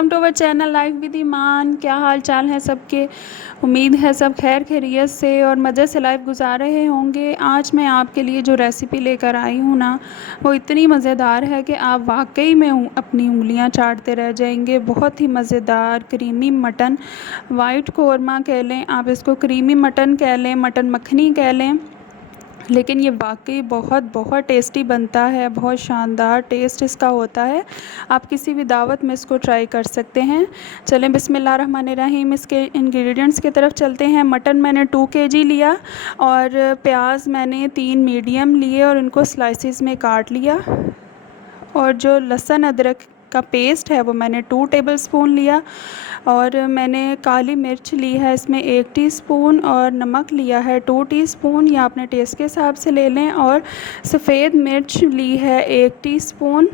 Welcome to our channel life with Iman. क्या हाल चाल है सबके। उम्मीद है सब खैर खैरियत से और मज़े से लाइफ गुजार रहे होंगे। आज मैं आपके लिए जो रेसिपी लेकर आई हूँ ना, वो इतनी मज़ेदार है कि आप वाकई में अपनी उंगलियाँ चाटते रह जाएंगे। बहुत ही मज़ेदार क्रीमी मटन, वाइट कौरमा कह लें आप इसको, क्रीमी मटन कह लें, मटन मखनी कह लें, लेकिन ये वाकई बहुत बहुत टेस्टी बनता है। बहुत शानदार टेस्ट इसका होता है। आप किसी भी दावत में इसको ट्राई कर सकते हैं। चलें बिस्मिल्लाहिर्रहमानिर्रहीम इसके इंग्रेडिएंट्स की तरफ चलते हैं। मटन मैंने 2 kg लिया और प्याज मैंने 3 मीडियम लिए और इनको स्लाइसिस में काट लिया। और जो लहसुन अदरक का पेस्ट है वो मैंने 2 टेबलस्पून लिया। और मैंने काली मिर्च ली है इसमें 1 टीस्पून और नमक लिया है 2 टीस्पून, या अपने टेस्ट के हिसाब से ले लें। और सफ़ेद मिर्च ली है 1 टीस्पून।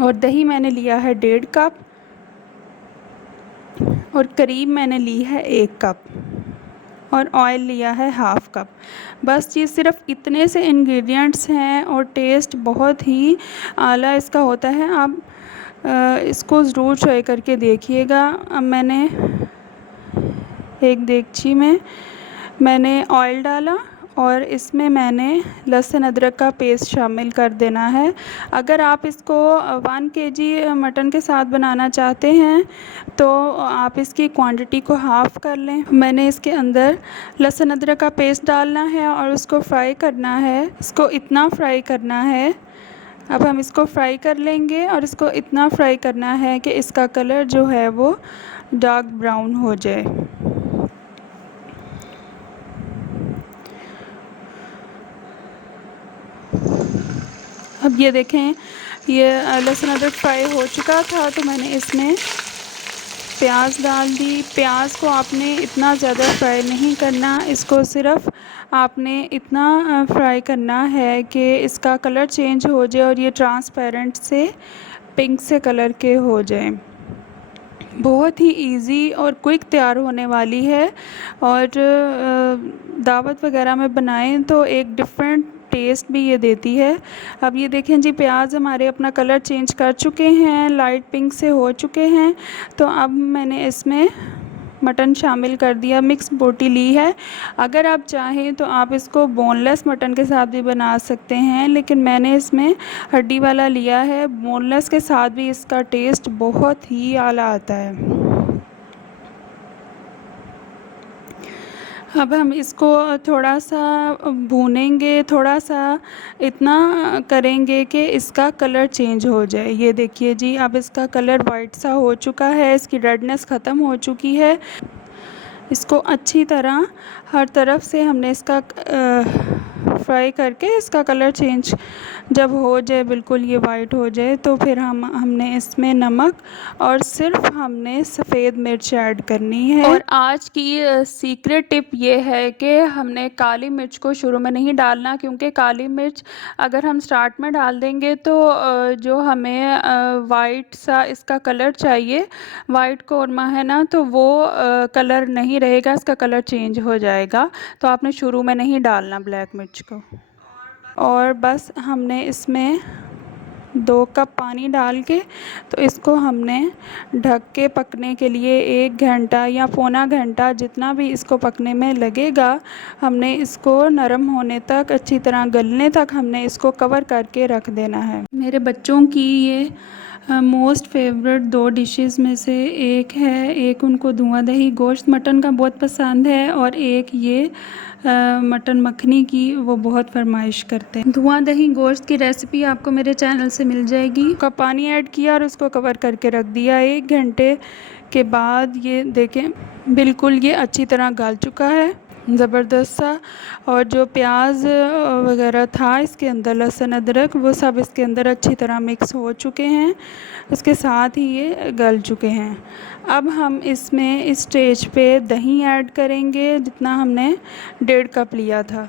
और दही मैंने लिया है 1.5 कप और करीम मैंने ली है 1 कप और ऑयल लिया है 1/2 कप। बस ये सिर्फ इतने से इंग्रेडिएंट्स हैं और टेस्ट बहुत ही आला इसका होता है। आप इसको ज़रूर ट्राई करके देखिएगा। अब मैंने एक देगची में मैंने ऑयल डाला और इसमें मैंने लहसुन अदरक का पेस्ट शामिल कर देना है। अगर आप इसको 1 kg मटन के साथ बनाना चाहते हैं तो आप इसकी क्वांटिटी को हाफ़ कर लें। मैंने इसके अंदर लहसुन अदरक का पेस्ट डालना है और उसको फ्राई करना है। इसको इतना फ्राई करना है, अब हम इसको फ्राई कर लेंगे और इसको इतना फ्राई करना है कि इसका कलर जो है वो डार्क ब्राउन हो जाए। अब ये देखें, ये लहसुन अदरक फ्राई हो चुका था तो मैंने इसमें प्याज डाल दी। प्याज को आपने इतना ज़्यादा फ्राई नहीं करना, इसको सिर्फ आपने इतना फ्राई करना है कि इसका कलर चेंज हो जाए और ये ट्रांसपेरेंट से पिंक से कलर के हो जाए। बहुत ही इजी और क्विक तैयार होने वाली है और दावत वगैरह में बनाएं तो एक डिफरेंट टेस्ट भी ये देती है। अब ये देखें जी, प्याज हमारे अपना कलर चेंज कर चुके हैं, लाइट पिंक से हो चुके हैं। तो अब मैंने इसमें मटन शामिल कर दिया। मिक्स बोटी ली है। अगर आप चाहें तो आप इसको बोनलेस मटन के साथ भी बना सकते हैं, लेकिन मैंने इसमें हड्डी वाला लिया है। बोनलेस के साथ भी इसका टेस्ट बहुत ही आला आता है। अब हम इसको थोड़ा सा भूनेंगे, थोड़ा सा इतना करेंगे कि इसका कलर चेंज हो जाए। ये देखिए जी, अब इसका कलर वाइट सा हो चुका है, इसकी रेडनेस ख़त्म हो चुकी है। इसको अच्छी तरह हर तरफ से हमने इसका फ्राई करके इसका कलर चेंज जब हो जाए, बिल्कुल ये वाइट हो जाए, तो फिर हमने इसमें नमक और सिर्फ हमने सफ़ेद मिर्च ऐड करनी है। और आज की सीक्रेट टिप ये है कि हमने काली मिर्च को शुरू में नहीं डालना, क्योंकि काली मिर्च अगर हम स्टार्ट में डाल देंगे तो जो हमें वाइट सा इसका कलर चाहिए, वाइट कौरमा है ना, तो वो कलर नहीं रहेगा, इसका कलर चेंज हो जाएगा। तो आपने शुरू में नहीं डालना ब्लैक मिर्च को। और बस हमने इसमें 2 कप पानी डाल के तो इसको हमने ढक के पकने के लिए 1 घंटा या पौना घंटा, जितना भी इसको पकने में लगेगा, हमने इसको नरम होने तक, अच्छी तरह गलने तक हमने इसको कवर करके रख देना है। मेरे बच्चों की ये मोस्ट फेवरेट 2 डिशेस में से एक है। एक उनको धुआं दही गोश्त मटन का बहुत पसंद है और एक ये मटन मखनी की वो बहुत फरमाइश करते हैं। धुआं दही गोश्त की रेसिपी आपको मेरे चैनल से मिल जाएगी। का पानी ऐड किया और उसको कवर करके रख दिया। 1 घंटे के बाद ये देखें, बिल्कुल ये अच्छी तरह गल चुका है, ज़बरदस्त सा। और जो प्याज वगैरह था इसके अंदर, लहसुन अदरक, वो सब इसके अंदर अच्छी तरह मिक्स हो चुके हैं, इसके साथ ही ये गल चुके हैं। अब हम इसमें इस स्टेज पे दही ऐड करेंगे, जितना हमने 1.5 कप लिया था।